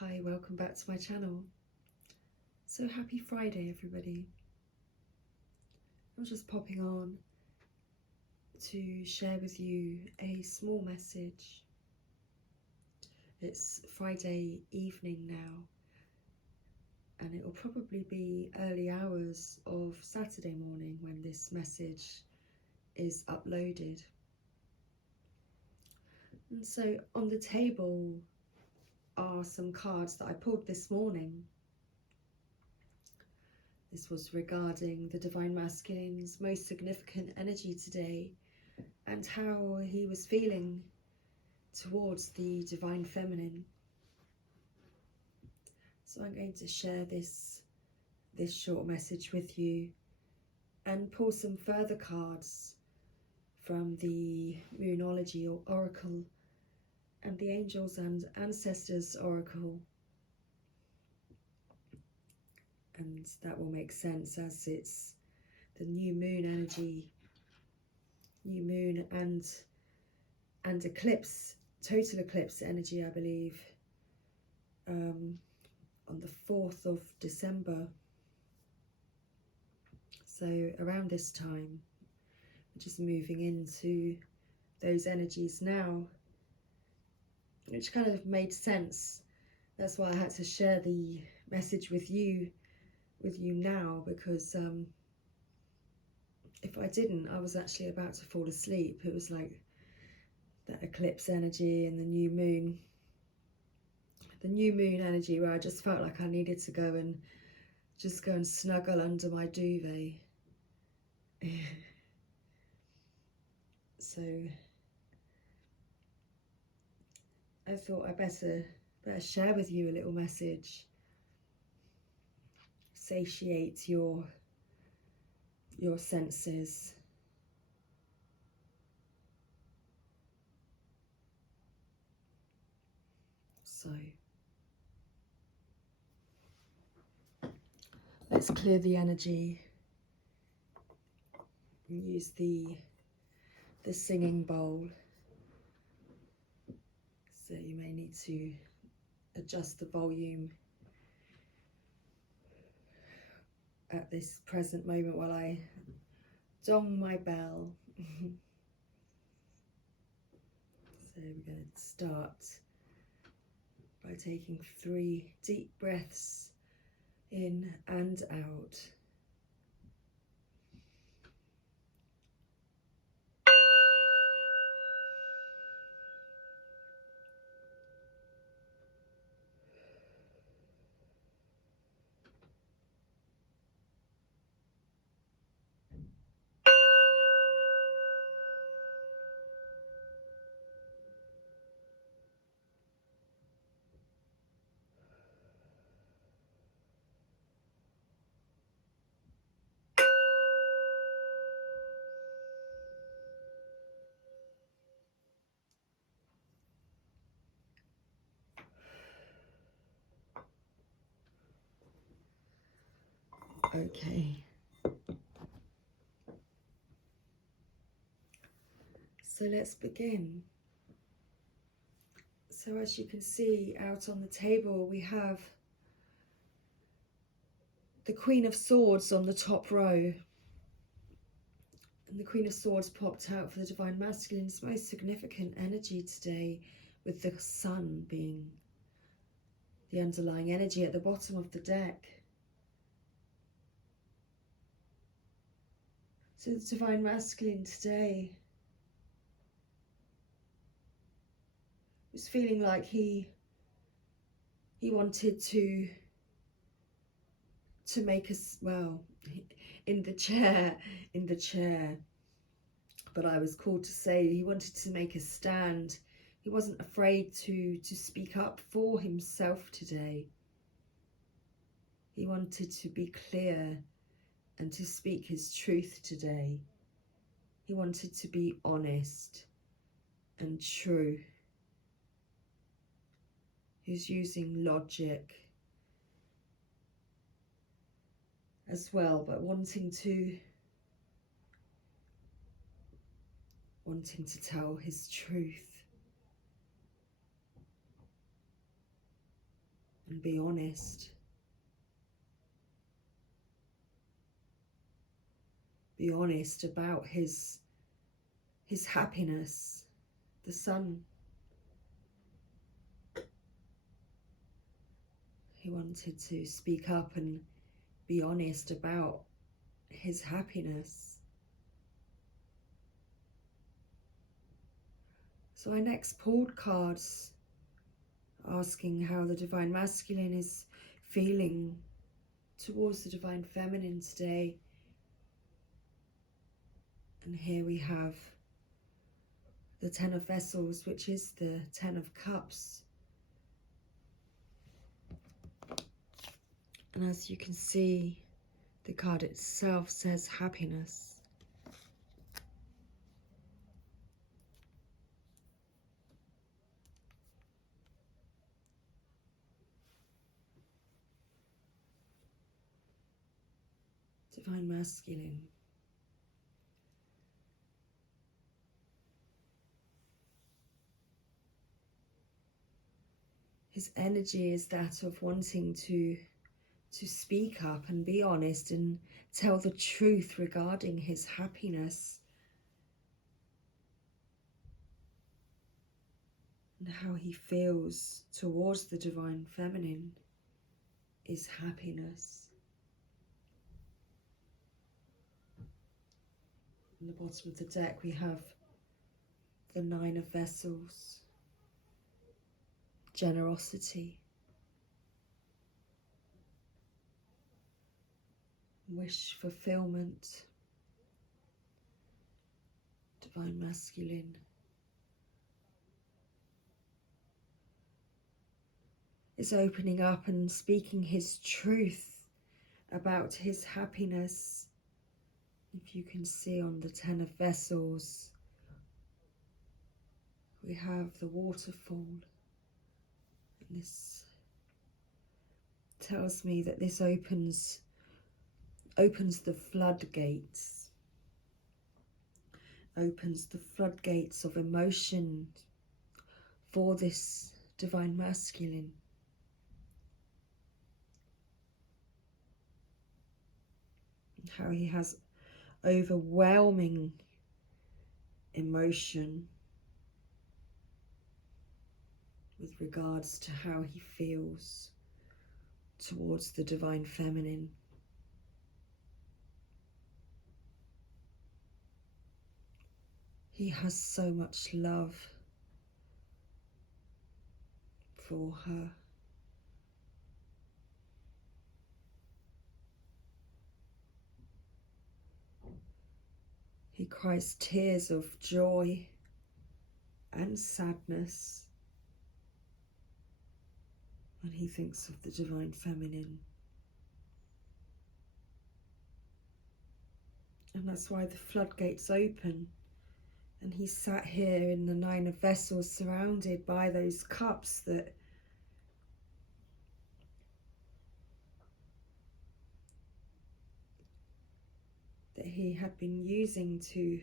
Hi, welcome back to my channel. So happy Friday, everybody. I'm just popping on to share with you a small message. It's Friday evening now, and it will probably be early hours of Saturday morning when this message is uploaded. And so on the table are some cards that I pulled this morning. This was regarding the Divine Masculine's most significant energy today and how he was feeling towards the Divine Feminine. So I'm going to share this short message with you and pull some further cards from the Moonology or Oracle and the Angels and Ancestors Oracle. And that will make sense as it's the new moon energy, new moon and eclipse, total eclipse energy, I believe, on the 4th of December. So around this time, we're just moving into those energies now, which kind of made sense. That's why I had to share the message with you now, because if I didn't, I was actually about to fall asleep. It was like that eclipse energy and the new moon energy, where I just felt like I needed to go and snuggle under my duvet. So I thought I better share with you a little message, satiate your senses. So let's clear the energy and use the singing bowl. So you may need to adjust the volume at this present moment while I dong my bell. So we're going to start by taking 3 deep breaths in and out. Okay. So let's begin. So as you can see out on the table, we have the Queen of Swords on the top row. And the Queen of Swords popped out for the Divine Masculine's most significant energy today, with the Sun being the underlying energy at the bottom of the deck. So the Divine Masculine today was feeling like he wanted to make us, well, in the chair, but I was called to say he wanted to make a stand. He wasn't afraid to speak up for himself today. He wanted to be clear and to speak his truth today. He wanted to be honest and true. He's using logic as well, but wanting to tell his truth. and be honest. Be honest about his happiness, the sun. He wanted to speak up and be honest about his happiness. So I next pulled cards asking how the Divine Masculine is feeling towards the Divine Feminine today. And here we have the Ten of Vessels, which is the Ten of Cups. And as you can see, the card itself says happiness. Divine Masculine. His energy is that of wanting to speak up and be honest and tell the truth regarding his happiness and how he feels towards the Divine Feminine is happiness. On the bottom of the deck we have the Nine of Vessels, generosity, wish fulfillment, Divine Masculine. Is opening up and speaking his truth about his happiness. If you can see on the Ten of Vessels, we have the waterfall. And this tells me that this opens the floodgates. Opens the floodgates of emotion for this Divine Masculine. And how he has overwhelming emotion with regards to how he feels towards the Divine Feminine. He has so much love for her. He cries tears of joy and sadness when he thinks of the Divine Feminine. And that's why the floodgates open. And he sat here in the Nine of Vessels, surrounded by those cups that he had been using to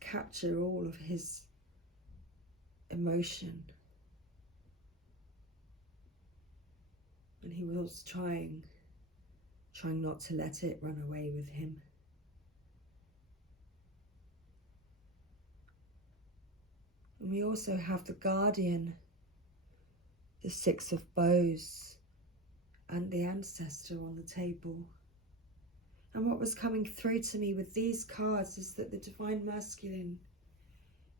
capture all of his emotion. And he was trying not to let it run away with him. And we also have the Guardian, the Six of Bows, and the Ancestor on the table. And what was coming through to me with these cards is that the Divine Masculine,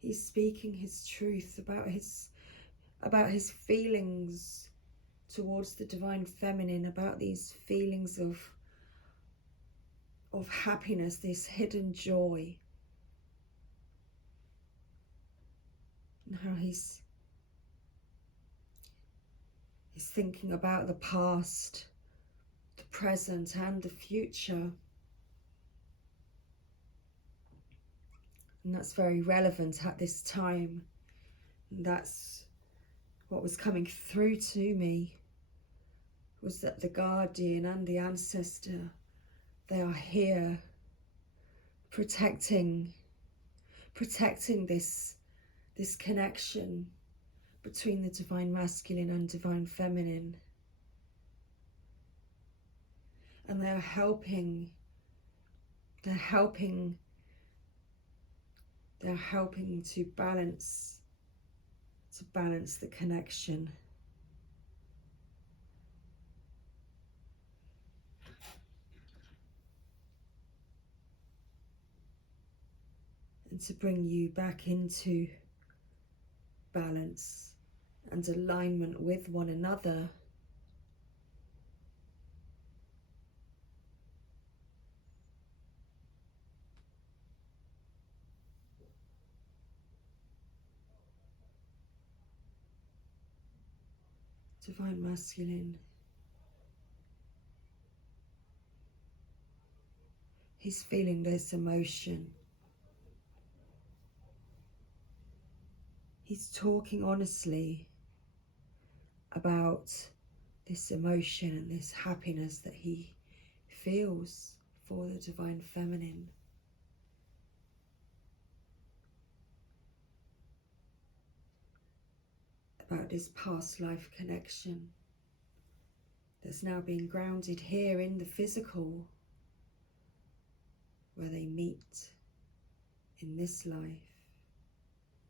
he's speaking his truth about his feelings towards the Divine Feminine, about these feelings of happiness, this hidden joy, and how he's thinking about the past, the present and the future. And that's very relevant at this time. And that's what was coming through to me, was that the Guardian and the Ancestor, they are here protecting protecting this connection between the Divine Masculine and Divine Feminine. And they're helping to balance the connection. And to bring you back into balance and alignment with one another. Divine Masculine. He's feeling this emotion. He's talking honestly about this emotion and this happiness that he feels for the Divine Feminine. About this past life connection that's now being grounded here in the physical, where they meet in this life.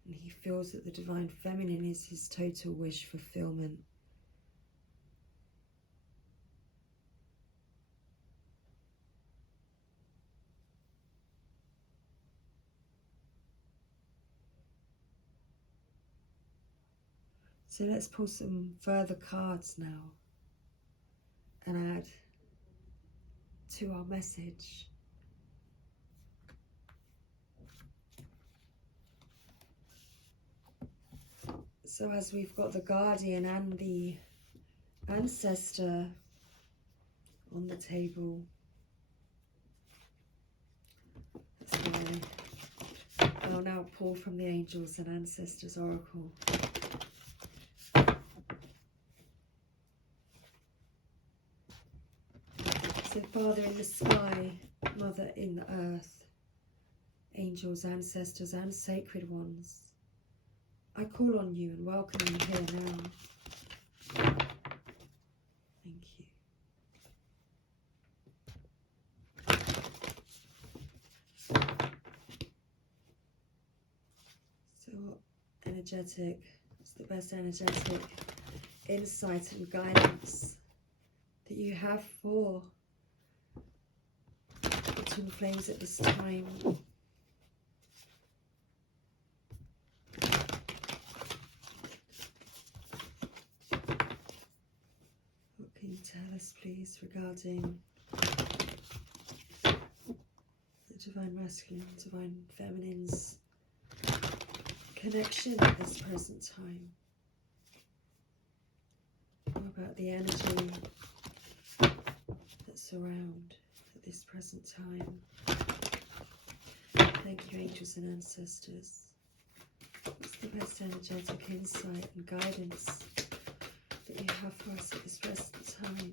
And he feels that the Divine Feminine is his total wish fulfillment. So let's pull some further cards now and add to our message. So as we've got the Guardian and the Ancestor on the table, I'll now pull from the Angels and Ancestors Oracle. So Father in the sky, Mother in the earth, Angels, Ancestors and Sacred Ones, I call on you and welcome you here now. Thank you. So what energetic, what's the best energetic insight and guidance that you have for the twin flames at this time? What can you tell us, please, regarding the Divine Masculine, Divine Feminine's connection at this present time? What about the energy that's around at this present time? Thank you, Angels and Ancestors. What's the best energetic insight and guidance that you have for us at this present time?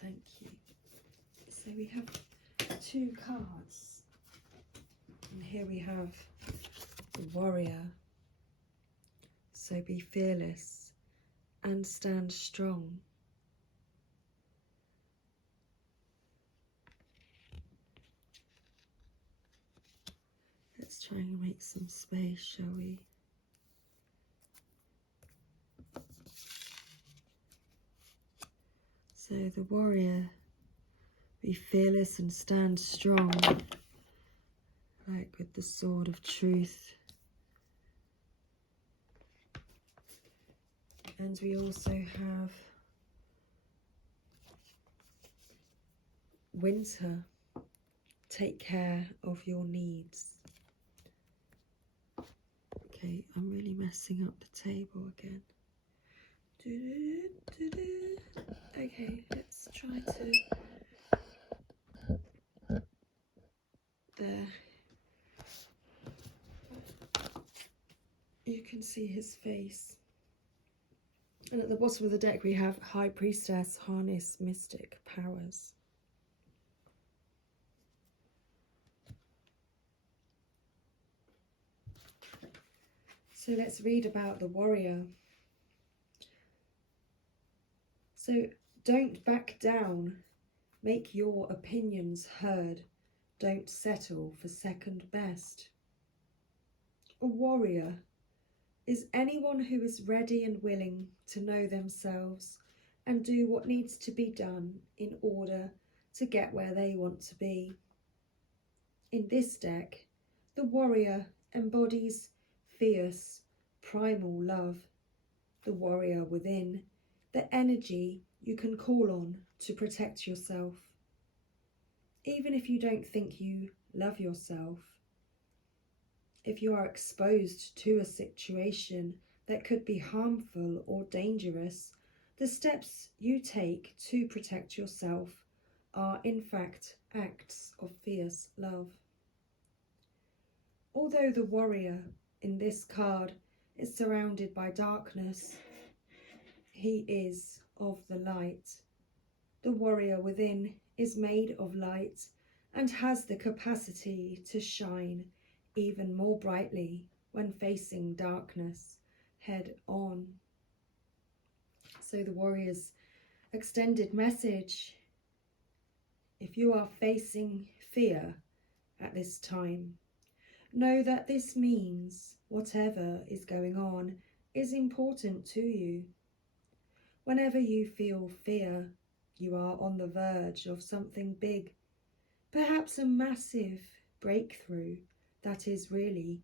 Thank you. So we have 2 cards. And here we have the Warrior. So be fearless and stand strong. Let's try and make some space, shall we? So the Warrior, be fearless and stand strong, like with the sword of truth. And we also have Winter, take care of your needs. Okay, I'm really messing up the table again. Okay, let's try to... There. You can see his face. And at the bottom of the deck we have High Priestess, harness mystic powers. So let's read about the warrior. So don't back down. Make your opinions heard. Don't settle for second best. A warrior is anyone who is ready and willing to know themselves and do what needs to be done in order to get where they want to be. In this deck, the warrior embodies fierce, primal love. The warrior within, the energy you can call on to protect yourself. Even if you don't think you love yourself, if you are exposed to a situation that could be harmful or dangerous, the steps you take to protect yourself are in fact acts of fierce love. Although the warrior in this card is surrounded by darkness, he is of the light. The warrior within is made of light and has the capacity to shine even more brightly when facing darkness head on. So the warrior's extended message: if you are facing fear at this time, know that this means whatever is going on is important to you. Whenever you feel fear, you are on the verge of something big, perhaps a massive breakthrough that is going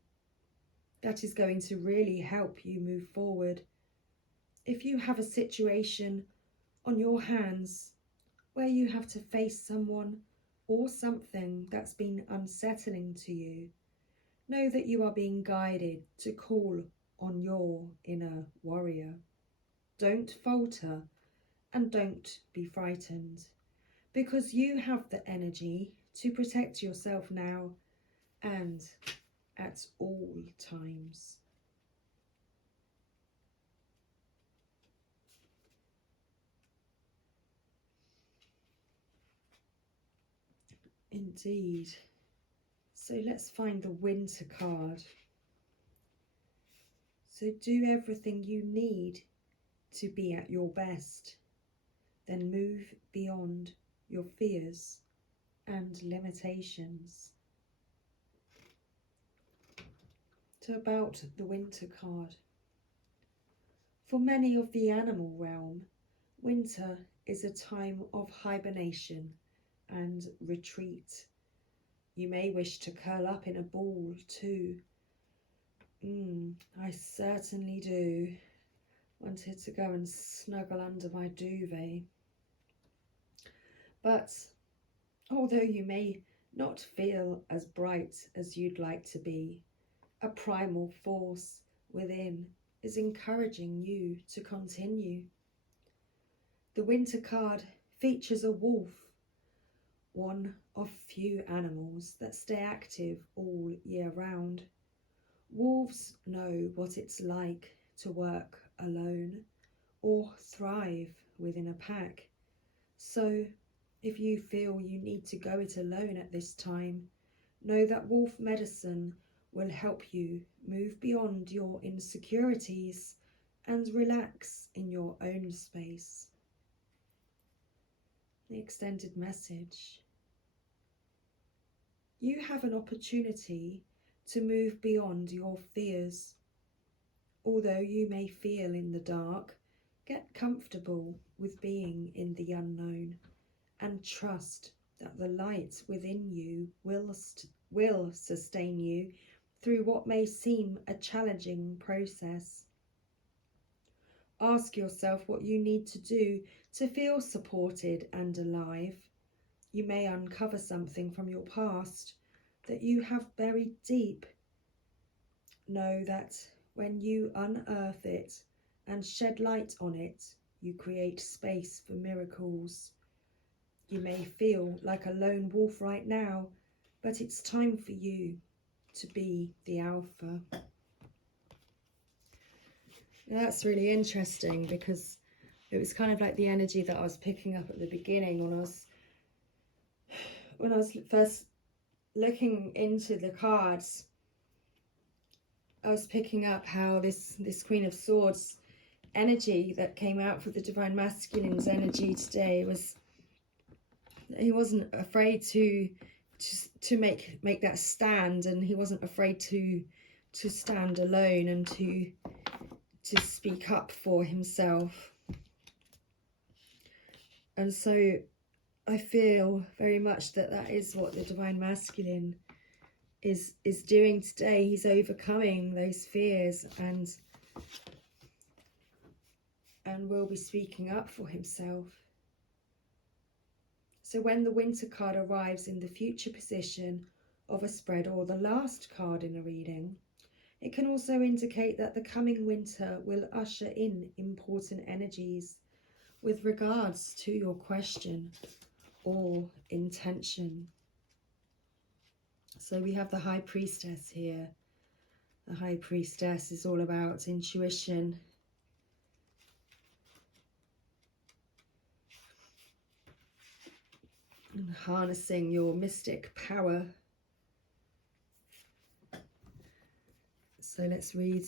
to really help you move forward. If you have a situation on your hands where you have to face someone or something that's been unsettling to you, know that you are being guided to call on your inner warrior. Don't falter and don't be frightened, because you have the energy to protect yourself now and at all times. Indeed. So let's find the Winter card. So do everything you need to be at your best. Then move beyond your fears and limitations. So about the Winter card. For many of the animal realm, winter is a time of hibernation and retreat. You may wish to curl up in a ball too. I certainly do. Wanted to go and snuggle under my duvet. But although you may not feel as bright as you'd like to be, a primal force within is encouraging you to continue. The Winter card features a wolf, one of few animals that stay active all year round. Wolves know what it's like to work alone or thrive within a pack. So if you feel you need to go it alone at this time, know that wolf medicine will help you move beyond your insecurities and relax in your own space. The extended message: you have an opportunity to move beyond your fears. Although you may feel in the dark, get comfortable with being in the unknown and trust that the light within you will sustain you through what may seem a challenging process. Ask yourself what you need to do to feel supported and alive. You may uncover something from your past that you have buried deep. Know that when you unearth it and shed light on it, you create space for miracles. You may feel like a lone wolf right now, but it's time for you to be the alpha. That's really interesting, because it was kind of like the energy that I was picking up at the beginning when I was first looking into the cards. I was picking up how this Queen of Swords energy that came out for the Divine Masculine's energy today was, he wasn't afraid to make that stand, and he wasn't afraid to stand alone and to speak up for himself. And so I feel very much that that is what the Divine Masculine is doing today. He's overcoming those fears and will be speaking up for himself. So when the Winter card arrives in the future position of a spread, or the last card in a reading, it can also indicate that the coming winter will usher in important energies with regards to your question or intention. So we have the High Priestess here. The High Priestess is all about intuition, and harnessing your mystic power. So let's read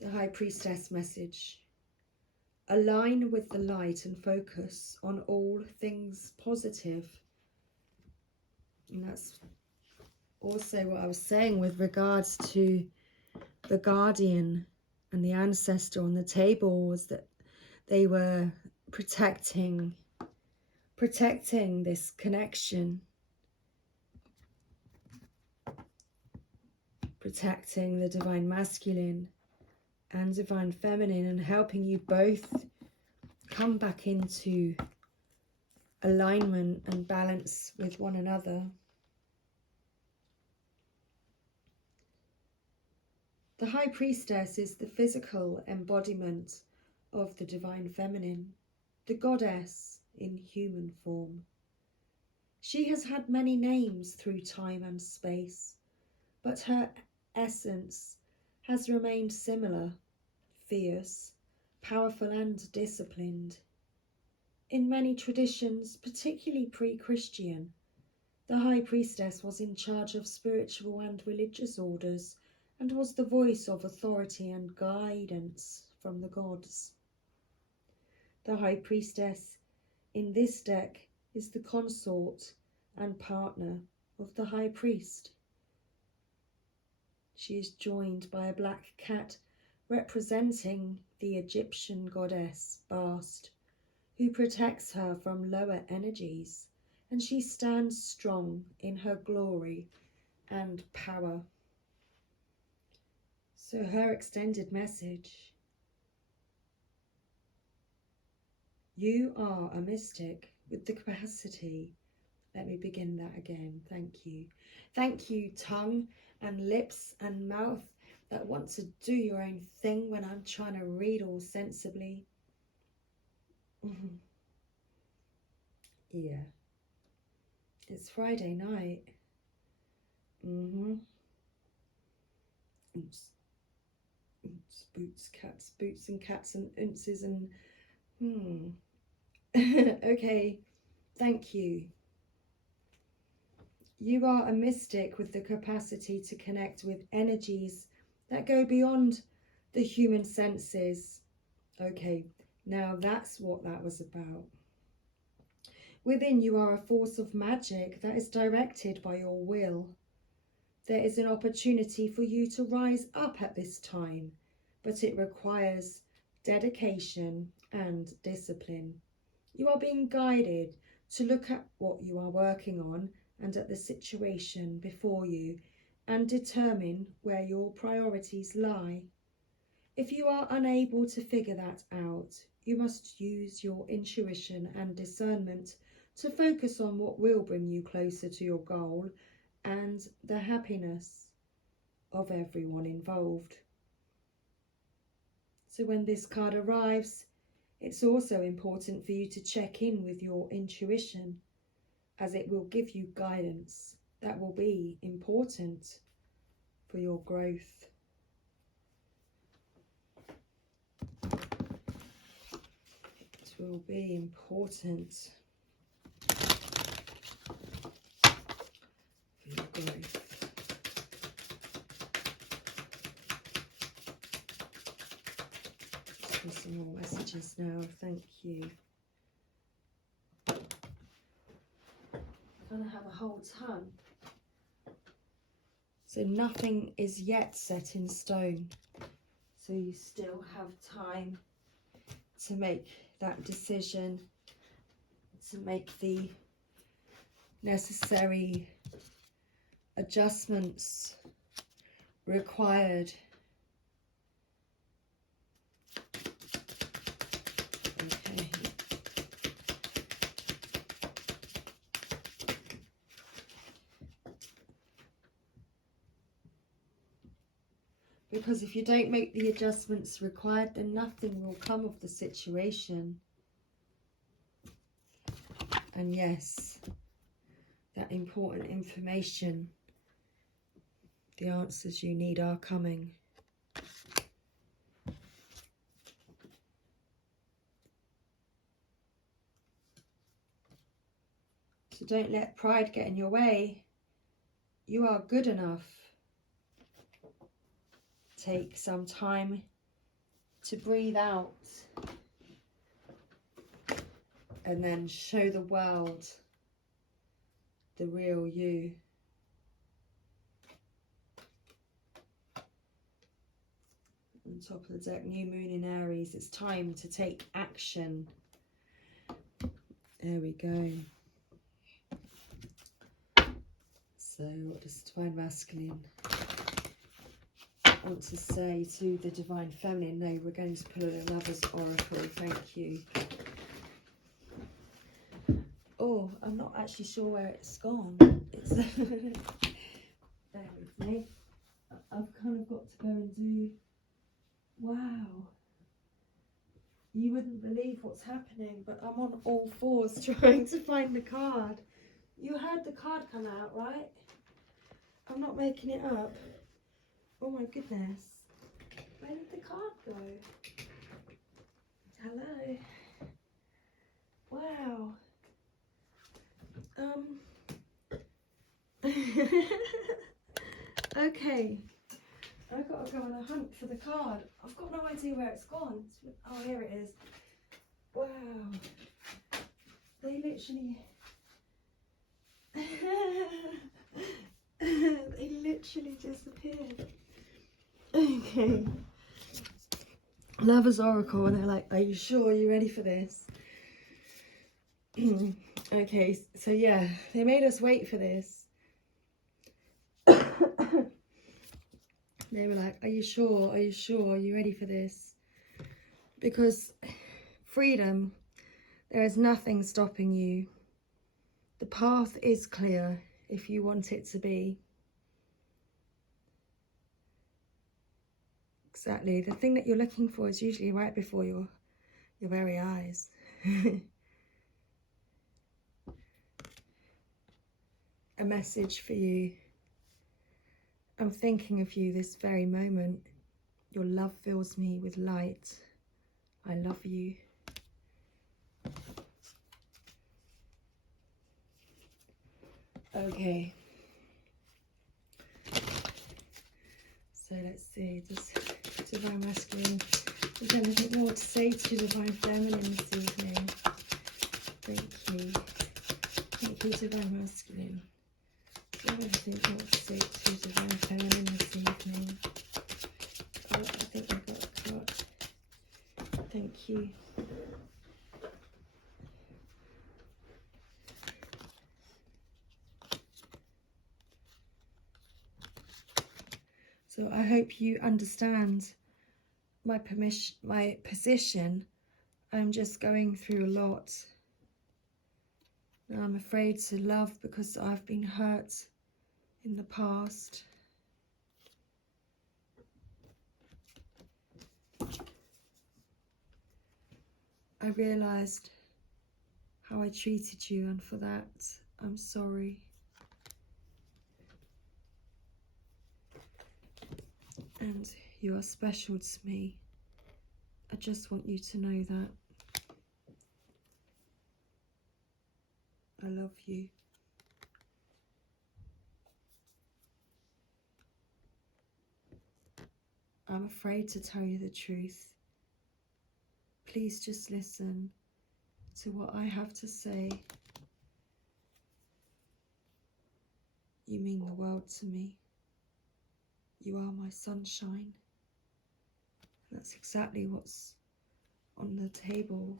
the High Priestess message. Align with the light and focus on all things positive. And that's also what I was saying with regards to the guardian and the ancestor on the table, was that they were protecting this connection, protecting the Divine Masculine and Divine Feminine, and helping you both come back into alignment and balance with one another. The High Priestess is the physical embodiment of the Divine Feminine, the goddess in human form. She has had many names through time and space, but her essence has remained similar: fierce, powerful and disciplined. In many traditions, particularly pre-Christian, the High Priestess was in charge of spiritual and religious orders and was the voice of authority and guidance from the gods. The High Priestess in this deck is the consort and partner of the High Priest. She is joined by a black cat representing the Egyptian goddess Bast, who protects her from lower energies, and she stands strong in her glory and power. So her extended message: you are a mystic with the capacity. Let me begin that again. Thank you. Thank you, tongue and lips and mouth that want to do your own thing when I'm trying to read all sensibly. Yeah. It's Friday night. Oops. Oops. Boots and cats and ounces and Okay. Thank you. You are a mystic with the capacity to connect with energies that go beyond the human senses. Okay, now that's what that was about. Within you are a force of magic that is directed by your will. There is an opportunity for you to rise up at this time, but it requires dedication and discipline. You are being guided to look at what you are working on and at the situation before you and determine where your priorities lie. If you are unable to figure that out, you must use your intuition and discernment to focus on what will bring you closer to your goal and the happiness of everyone involved. So when this card arrives, it's also important for you to check in with your intuition, as it will give you guidance that will be important for your growth. It will be important for your growth. for some more messages now. Thank you. I'm going to have a whole ton. So nothing is yet set in stone. So you still have time to make that decision, to make the necessary adjustments required. Okay. Because if you don't make the adjustments required, then nothing will come of the situation. And yes, that important information, the answers you need are coming. So don't let pride get in your way. You are good enough. Take some time to breathe out and then show the world the real you. On top of the deck, new moon in Aries. It's time to take action. There we go. So what does Divine Masculine want to say to the Divine Feminine? No, we're going to pull a Lover's Oracle. Thank you. Oh, I'm not actually sure where it's gone. It's bear with me. I've kind of got to go and do... Wow. You wouldn't believe what's happening, but I'm on all fours trying to find the card. You heard the card come out, right? I'm not making it up. Oh my goodness. Where did the card go? Hello. Wow. Okay. I've got to go on a hunt for the card. I've got no idea where it's gone. Oh, here it is. Wow. They literally... they literally disappeared. Okay. Lover's Oracle, and they're like, are you sure you're ready for this? Okay, so yeah, they made us wait for this. They were like, are you sure? Are you sure? Are you ready for this? Because freedom, there is nothing stopping you. The path is clear if you want it to be. Exactly. The thing that you're looking for is usually right before your very eyes. A message for you. I'm thinking of you this very moment. Your love fills me with light. I love you. Okay. So let's see. Does Divine Masculine have anything more to say to Divine Feminine this evening? Thank you. Thank you, Divine Masculine. Do you have anything more to say to Divine Feminine this evening? Oh, I think I got a card. Thank you. So I hope you understand my position. I'm just going through a lot. And I'm afraid to love because I've been hurt in the past. I realised how I treated you, and for that, I'm sorry. And you are special to me. I just want you to know that. I love you. I'm afraid to tell you the truth. please just listen to what I have to say. You mean the world to me. You are my sunshine. That's exactly what's on the table.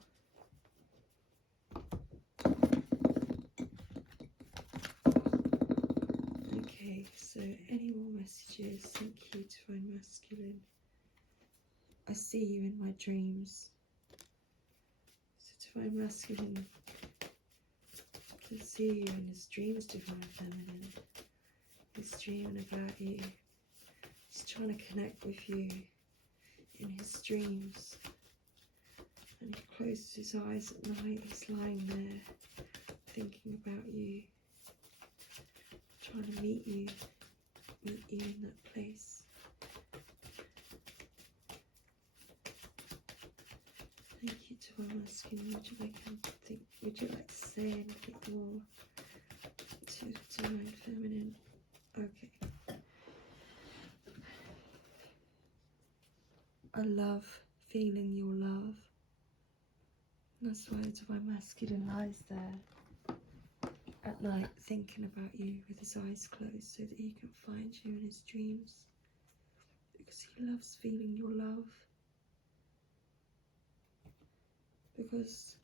Okay, so any more messages? Thank you, Divine Masculine. I see you in my dreams. So Divine Masculine can see you in his dreams, Divine Feminine. He's dreaming about you. He's trying to connect with you in his dreams. And he closes his eyes at night. He's lying there thinking about you, trying to meet you in that place. Thank you, Divine Masculine. Would you like to say anything more to Divine Feminine? Okay. I love feeling your love. That's why the Divine Masculine lies there at night thinking about you with his eyes closed so that he can find you in his dreams. Because he loves feeling your love. Because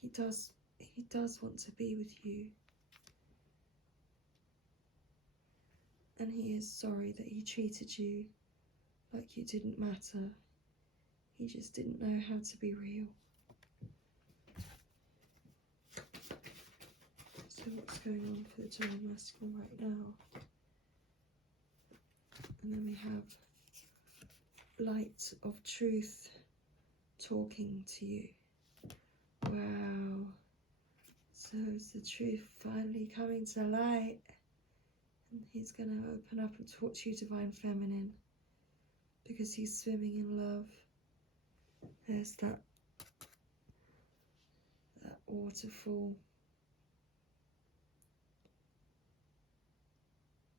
he does want to be with you. And he is sorry that he treated you like you didn't matter. He just didn't know how to be real. So what's going on for the Divine Masculine right now? And then we have light of truth talking to you. Wow. So is the truth finally coming to light? And he's going to open up and talk to you, Divine Feminine, because he's swimming in love. There's that waterfall.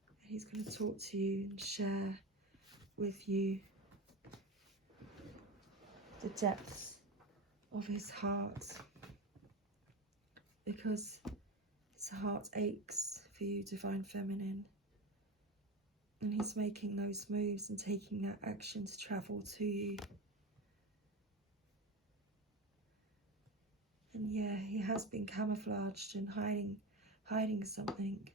And he's going to talk to you and share with you the depths of his heart, because his heart aches for you, Divine Feminine, and he's making those moves and taking that action to travel to you. And yeah, he has been camouflaged and hiding something.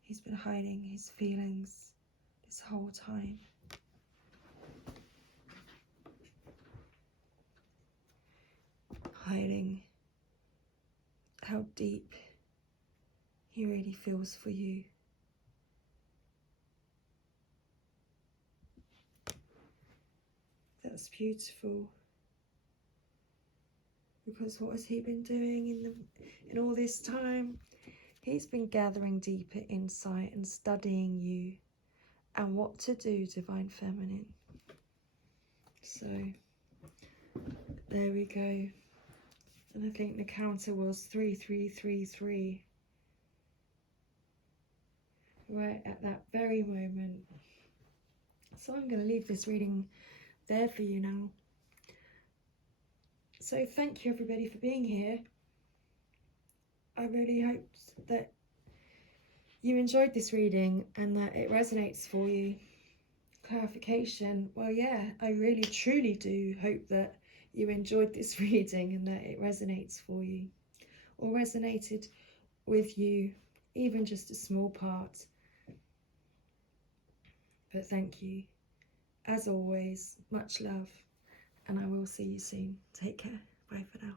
He's been hiding his feelings this whole time. Hiding how deep he really feels for you. That's beautiful. Because what has he been doing in all this time? He's been gathering deeper insight and studying you and what to do, Divine Feminine. So there we go. And I think the counter was 3333. Right at that very moment. So I'm going to leave this reading there for you now. So thank you everybody for being here. I really hope that you enjoyed this reading and that it resonates for you. Clarification, well yeah, I really truly do hope that you enjoyed this reading and that it resonates for you, or resonated with you, even just a small part. But thank you. As always, much love, and I will see you soon. Take care. Bye for now.